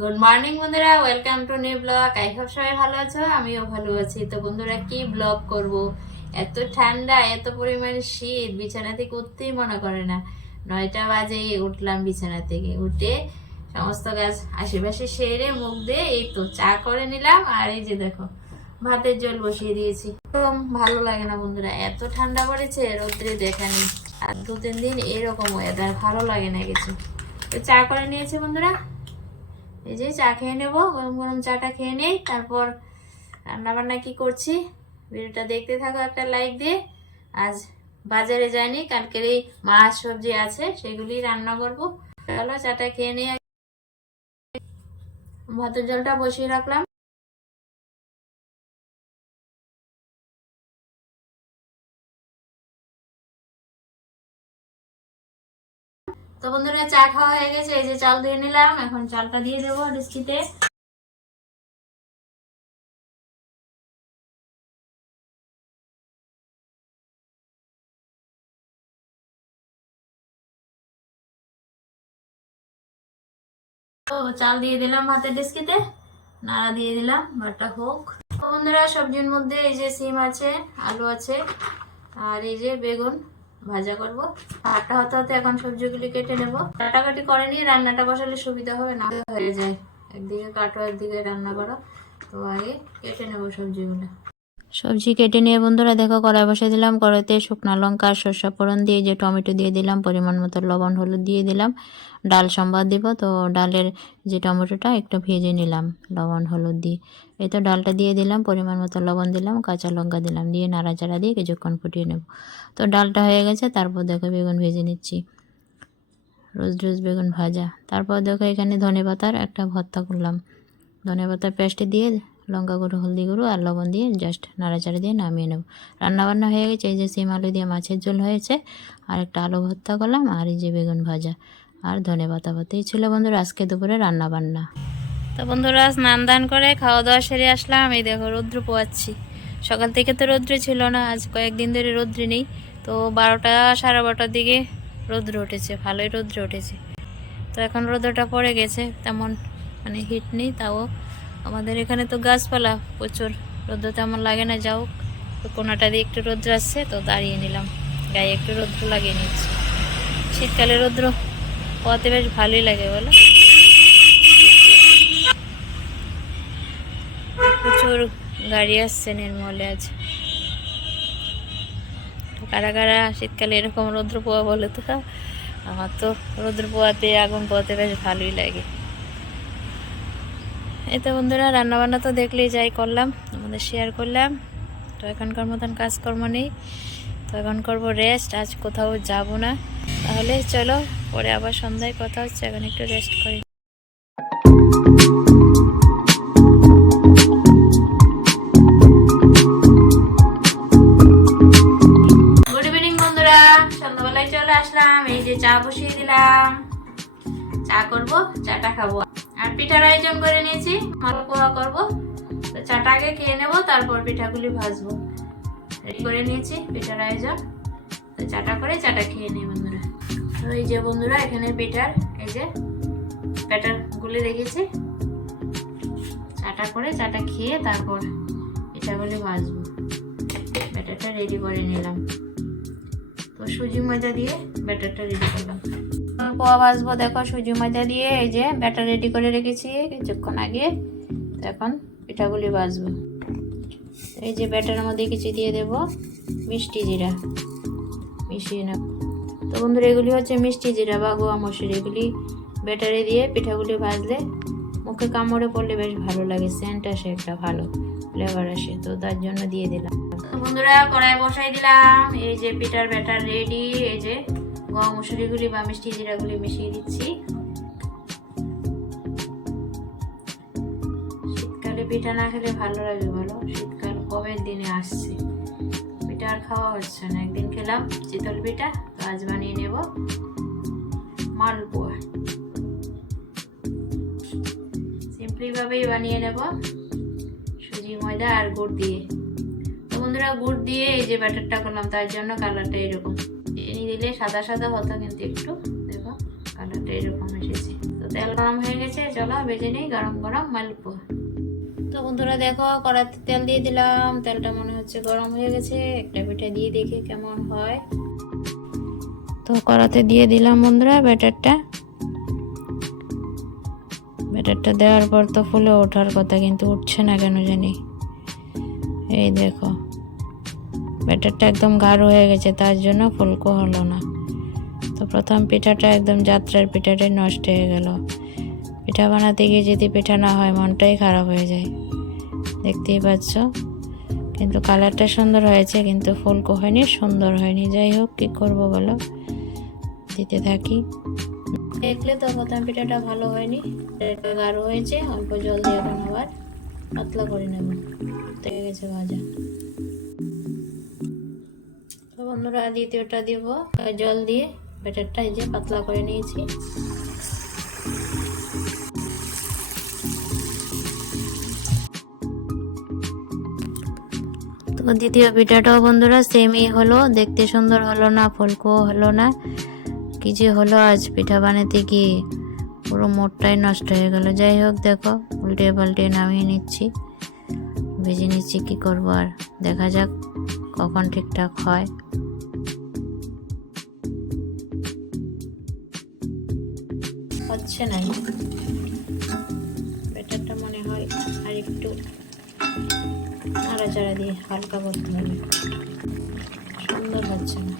Good morning বন্ধুরা। Welcome to new blog I hope সবাই ভালো আছো, আমিও ভালো আছি। তো বন্ধুরা, কি ব্লগ করব? এত ঠান্ডা, এত পরিমাণে শীত, বিছানা থেকে উঠতেই মনে করে না। নয়টা বাজে উঠলাম বিছানা থেকে। উঠে সমস্ত গাছ আশেপাশে সেরে মুখ দিয়ে এই তো চা করে নিলাম। আর এই যে দেখো, ভাতের জল বসিয়ে দিয়েছি। একদম ভালো লাগে না বন্ধুরা, এত ঠান্ডা পড়েছে, রৌদ্রে দেখা নেই। আর দু তিন দিন এরকম ওয়েদার ভালো লাগে না কিছু। তো চা করে নিয়েছি বন্ধুরা। এই যে চা খেয়ে নেব, গরম গরম চাটা খেয়ে নেই, তারপর রান্না বান্না কি করছি? ভিডিওটা দেখতে থাকো, একটা লাইক দিয়ে। আজ বাজারে যাইনি, কালকের এই মাছ সবজি আছে সেগুলি রান্না করব। চলো চাটা খেয়ে নিয়ে ভাতের জলটা বসিয়ে রাখলাম। তো বন্ধুরা, চা খাওয়া হয়ে গেছে। এই যে চাল ধুয়ে নিলাম। এখন চালটা দিয়ে দেবো ডিস্কিতে তো চাল দিয়ে দিলাম ভাতের ডিস্কিতে। নাড়া দিয়ে দিলাম ভাতটা হোক। বন্ধুরা, সবজির মধ্যে এই যে সিম আছে, আলু আছে, আর এই যে বেগুন। ভাজা করব। ভাতটা হতে হতে এখন সবজিগুলি কেটে নেব। কাটাকাটি করে নিয়ে রান্নাটা বসালে সুবিধা হবে, না হয়ে যায়। একদিকে কাটো, একদিকে রান্না করো। তো আগে কেটে নেব সবজিগুলো। সবজি কেটে নিয়ে বন্ধুরা দেখো কড়াই বসে দিলাম। কড়াইতে শুকনো লঙ্কা, সর্ষা ফোড়ন দিয়ে যে টমেটো দিয়ে দিলাম, পরিমাণ মতো লবণ, হলুদ দিয়ে দিলাম। ডাল, সম্বাদ দিব। তো ডালের যে টমেটোটা, একটু ভেজে নিলাম, লবণ, হলুদ দিয়ে। এই তো ডালটা দিয়ে দিলাম, পরিমাণ মতো লবণ দিলাম, কাঁচা লঙ্কা দিলাম দিয়ে নাড়াচাড়া দিয়ে কিছুক্ষণ ফুটিয়ে নেব। তো ডালটা হয়ে গেছে, তারপর দেখো বেগুন ভেজে নিচ্ছি। রোজ রোজ বেগুন ভাজা। তারপর দেখো এখানে ধনে পাতার একটা ভর্তা করলাম। ধনে পাতার পেস্ট দিয়ে লঙ্কা গুঁড়ো, হলদি গুঁড়ো আর লবণ দিয়ে জাস্ট নাড়াচাড়া দিয়ে নামিয়ে নেব। রান্নাবান্না হয়ে গেছে, এই যে সিম আলু দিয়ে মাছের ঝোল হয়েছে, আর একটা আলু ভর্তা করলাম আর এই যে বেগুন ভাজা আর ধনে পাতা পাতাই ছিল বন্ধুরা আজকে দুপুরে রান্নাবান্না। তো বন্ধুরা স্নান দান করে খাওয়া দাওয়া সেরে আসলাম, এই দেখো রৌদ্র পোয়াচ্ছি। সকাল থেকে তো রৌদ্র ছিল না, আজ কয়েকদিন ধরে রৌদ্র নেই, তো বারোটা সাড়ে বারোটার দিকে রৌদ্র উঠেছে, ভালোই রৌদ্র উঠেছে। তো এখন রৌদ্রটা পড়ে গেছে, তেমন মানে হিট নেই, তাও আমাদের এখানে তো গাছপালা প্রচুর। রৌদ্র তেমন লাগে না যাও তো কোনাটা দিয়ে একটু রৌদ্র আসছে, তো দাঁড়িয়ে নিলাম। গায়ে একটু রৌদ্র লাগিয়ে নিচ্ছি। শীতকালে রৌদ্র পোয়াতে বেশ ভালোই লাগে, বলো? প্রচুর গাড়ি আসছে নির্মলে আজ। কারা কারা শীতকালে এরকম রৌদ্র পোয়া বলে তো? আমার তো রৌদ্র পোয়াতে আগুন পোয়াতে বেশ ভালোই লাগে। এই তো বন্ধুরা রান্নাবান্না তো দেখলেই যাই করলাম আমাদের শেয়ার করলাম। তো এখনকার মতন কাজকর্ম নেই, তো এখন করব রেস্ট আজ কোথাও যাব না। তাহলে চলো, পরে আবার সন্ধ্যায় কথা হচ্ছে, এখন একটু রেস্ট করি। চলে আসলাম, এই যে চা বসিয়ে দিলাম। চা করব, চাটা খাব। পিঠার আয়োজন করে নিয়েছি মালপোয়া করব। চাটা আগে খেয়ে নেব, তারপর পিঠাগুলি ভাজবো। রেডি করে নিয়েছি পিঠার আয়োজন। তো চাটা করে চাটা খেয়ে নিই বন্ধুরা। তো এই যে বন্ধুরা, এখানে পিঠার, এই যে ব্যাটার গুলি রেখেছি। চাটা করে চাটা খেয়ে তারপর পিঠাগুলি ভাজবো। ব্যাটারটা রেডি করে নিলাম। তো সুজি ময়দা দিয়ে ব্যাটারটা রেডি করলাম। পোয়া ভাজবো, দেখো সুজি ময়দা দিয়ে এই যে ব্যাটার রেডি করে রেখেছি, কিছুক্ষণ আগে। এখন পিঠাগুলি ভাজবো। এই যে ব্যাটারের মধ্যে কিছু দিয়ে দেব, মিষ্টি জিরা। মিশিয়ে নেব তো বন্ধুরা, এগুলি হচ্ছে মিষ্টি জিরা বা গোয়া মসুর। এগুলি ব্যাটারে দিয়ে পিঠাগুলি ভাজলে মুখে কামড়ে পড়লে বেশ ভালো লাগে সেন্ট আসে একটা ভালো ফ্লেভার আসে। তো তার জন্য দিয়ে দিলাম। বন্ধুরা কড়াই বসাই দিলাম। এই যে পিঠার ব্যাটার রেডি এই যে মসুরিগুলি বা মিষ্টি জিরাগুলি মিশিয়ে দিচ্ছি। শীতকালে পিঠা না খেলে ভালো লাগে বলো? শীতকাল কবে দিনে আসছে? পিঠা আর খাওয়া হচ্ছে না। একদিন খেলাম চিতল পিঠা, তো আজ বানিয়ে নেব মালপোয়া। সিম্পলি ভাবেই বানিয়ে নেব সুজি, ময়দা আর গুড় দিয়ে। বন্ধুরা, গুড় দিয়ে এই যে ব্যাটারটা করলাম, তার জন্য কালারটা এরকম। দিলে সাদা সাদা হতো কিন্তু একটু। দেখো, কালারটা এরকম এসেছে। তো তেল গরম হয়ে গেছে, চলো বেজে নিই গরম গরম মালপোয়া। তো বন্ধুরা দেখো কড়াতে তেল দিয়ে দিলাম। তেলটা মনে হচ্ছে গরম হয়ে গেছে। একটা পিঠা দিয়ে দেখি কেমন হয়। তো কড়াতে দিয়ে দিলাম বন্ধুরা ব্যাটারটা। ব্যাটারটা দেওয়ার পর তো ফুলে ওঠার কথা কিন্তু উঠছে না কেন জানি। এই দেখো। ব্যাটারটা একদম গাঢ় হয়ে গেছে, তার জন্য ফুলকো হলো না। তো প্রথম পিঠাটা একদম যাত্রার পিঠাটাই নষ্ট হয়ে গেল। পিঠা বানাতে গিয়ে যদি পিঠা না হয়, মনটাই খারাপ হয়ে যায়। দেখতেই পাচ্ছ? কিন্তু কালারটা সুন্দর হয়েছে, কিন্তু ফুলকো হয়নি, সুন্দর হয়নি। যাই হোক, কী করব বলো? দিতে থাকি। দেখলে তো প্রথম পিঠাটা ভালো হয়নি গাঢ় হয়েছে, অল্প জল দিয়ে এখন আবার পাতলা করে নেব। থেকে গেছে ভাজা। তো বন্ধুরা, দ্বিতীয়টা দিব। জল দিয়ে ব্যাটারটা এই যে পাতলা করে নিয়েছি। তো দ্বিতীয় পিঠাটাও বন্ধুরা সেমই হলো। দেখতে সুন্দর হলো না ফুলকো হলো না। কি যে হলো, আজ পিঠা বানাতে গিয়ে পুরো মোটটাই নষ্ট হয়ে গেল। যাই হোক, দেখো, উল্টে পাল্টে নামিয়ে নিচ্ছি। ভেজে নিচ্ছি, কি করব আর? দেখা যাক। কখন ঠিকঠাক হয়? হচ্ছে না। ব্যাটারটা মনে হয় আর একটু নাড়াচাড়া দিয়ে হালকা করতে হবে। সুন্দর হচ্ছে না।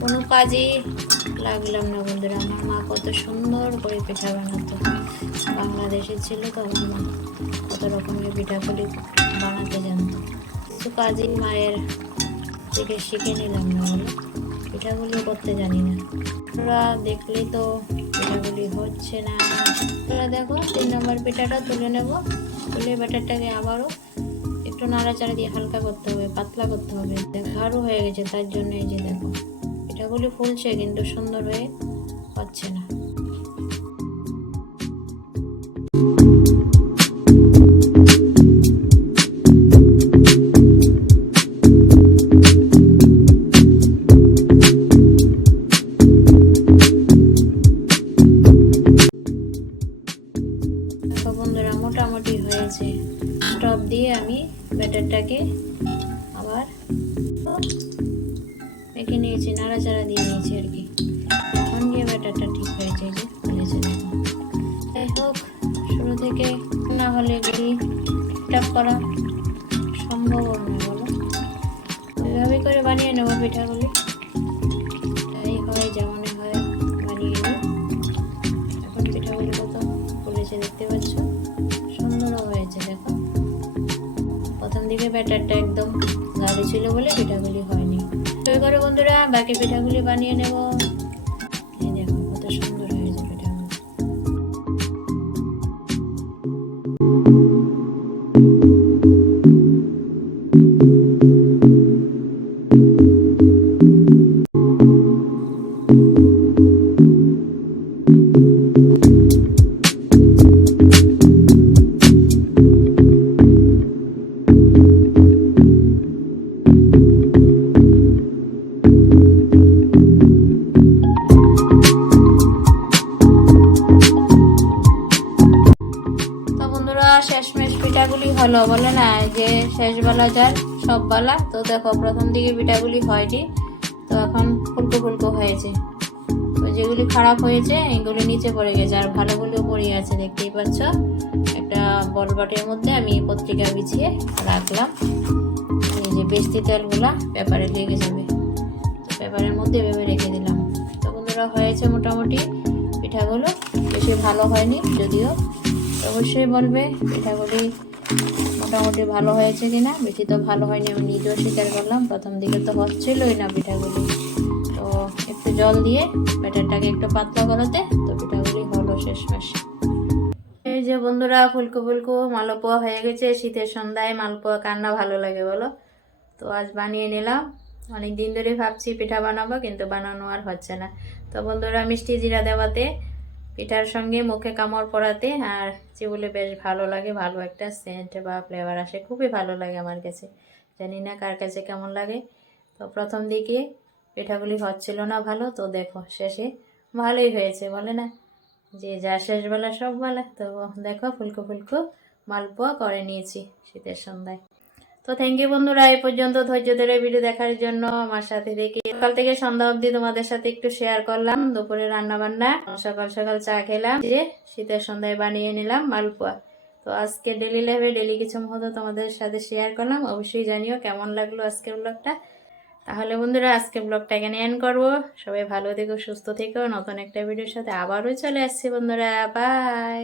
কোনো কাজেই লাগলাম না বন্ধুরা। আমার মা কত সুন্দর করে পিঠা বানাতো। বাংলাদেশে ছিল তো আমার মা কত রকমের পিঠাগুলি বানাতে জানতো। কিছু কাজেই মায়ের থেকে শিখে নিলাম না পিঠাগুলো করতে জানি না। ওরা দেখলে তো পিঠাগুলি হচ্ছে না। তোরা দেখো, তিন নম্বর পিঠাটা তুলে নেব। তুলে ব্যাটারটাকে আবারও একটু নাড়াচাড়া দিয়ে হালকা করতে হবে, পাতলা করতে হবে। ঘাড়ু হয়ে গেছে, তার জন্য এই যে দেখো, পিঠাগুলি ফুলছে কিন্তু সুন্দর হয়ে হচ্ছে না। টপ দিয়ে আমি ব্যাটারটাকে আবার মেখে নিয়েছি, নাড়াচাড়া দিয়ে নিয়েছি আর কি। এখন গিয়ে ব্যাটারটা ঠিক হয়েছে যে দেখো যাই হোক, শুরু থেকে না হলে এগুলি টাপ করা সম্ভব নয় বলো। এভাবে করে বানিয়ে নেব পিঠাগুলি। যাই হয় যেমন হয় বানিয়ে নিই। এখন পিঠাগুলি কত ফুলেছে দেখতে পাচ্ছ? সুন্দরও হয়েছে, দেখো। প্রথম দিকে ব্যাটারটা একদম গাড়ি ছিল বলে পিঠাগুলি হয়নি। তো এবারে বন্ধুরা বাকি পিঠাগুলি বানিয়ে নেব। বলে না যে শেষ বেলা যার সব বেলা তো দেখো, প্রথম দিকে পিঠাগুলি হয়নি, তো এখন ফুলকো ফুলকো হয়েছে। তো যেগুলি খারাপ হয়েছে, এগুলি নিচে পড়ে গেছে। আর ভালোগুলো পড়ে আছে, দেখতেই পাচ্ছ। একটা বলবাটির মধ্যে আমি পত্রিকা বিছিয়ে রাখলাম। এই যে বেস্তি তেলগুলা পেপারে লেগে যাবে। তো পেপারের মধ্যে ভেবে রেখে দিলাম। তো বন্ধুরা, হয়েছে মোটামুটি পিঠাগুলো। বেশি ভালো হয়নি, যদিও। অবশ্যই বলবে, পিঠাগুলি মোটামুটি ভালো হয়েছে কিনা? বেশি তো ভালো হয়নি, আমি নিজেও স্বীকার করলাম। প্রথম দিকে তো হচ্ছিলই না পিঠাগুলি। তো একটু জল দিয়ে ব্যাটারটাকে একটু পাতলা করাতে তো পিঠাগুলি হলো শেষমেশ। এই যে বন্ধুরা, ফুলকো ফুলকো, মালপোয়া হয়ে গেছে। শীতের সন্ধ্যায় মালপোয়া কান্না ভালো লাগে বলো? তো আজ বানিয়ে নিলাম। অনেক দিন ধরে ভাবছি পিঠা বানাবো, কিন্তু বানানো আর হচ্ছে না। তো বন্ধুরা, মিষ্টি জিরা দেওয়াতে পিঠার সঙ্গে মুখে কামড় পড়াতে আর চিবুলে বেশ ভালো লাগে, ভালো একটা সেন্ট বা ফ্লেভার আসে, খুবই ভালো লাগে আমার কাছে। জানি না কার কাছে কেমন লাগে। তো প্রথম দিকে পিঠাগুলি হচ্ছিল না ভালো, তো দেখো শেষে ভালোই হয়েছে, বলে না? যে যা শেষবেলা সব বেলা, তো দেখো ফুলকো ফুলকো মালপোয়া করে নিয়েছি শীতের সন্ধ্যায়। তো থ্যাংক ইউ বন্ধুরা, এই পর্যন্ত ধৈর্য ধরে ভিডিও দেখার জন্য আমার সাথে দেখে সকাল থেকে সন্ধ্যা অবধি তোমাদের সাথে একটু শেয়ার করলাম, দুপুরে রান্না বান্না সকাল সকাল চা খেলাম, যে শীতের সন্ধ্যায় বানিয়ে নিলাম মালপোয়া। তো আজকে ডেলি লাইফে ডেলি কিছু মুহূর্ত তোমাদের সাথে শেয়ার করলাম, অবশ্যই জানিও কেমন লাগল আজকের ব্লগটা তাহলে বন্ধুরা আজকে ব্লগটা এখানে এন্ড করব। সবাই ভালো থেকো, সুস্থ থেকো, নতুন একটা ভিডিওর সাথে আবারও চলে আসছি বন্ধুরা বাই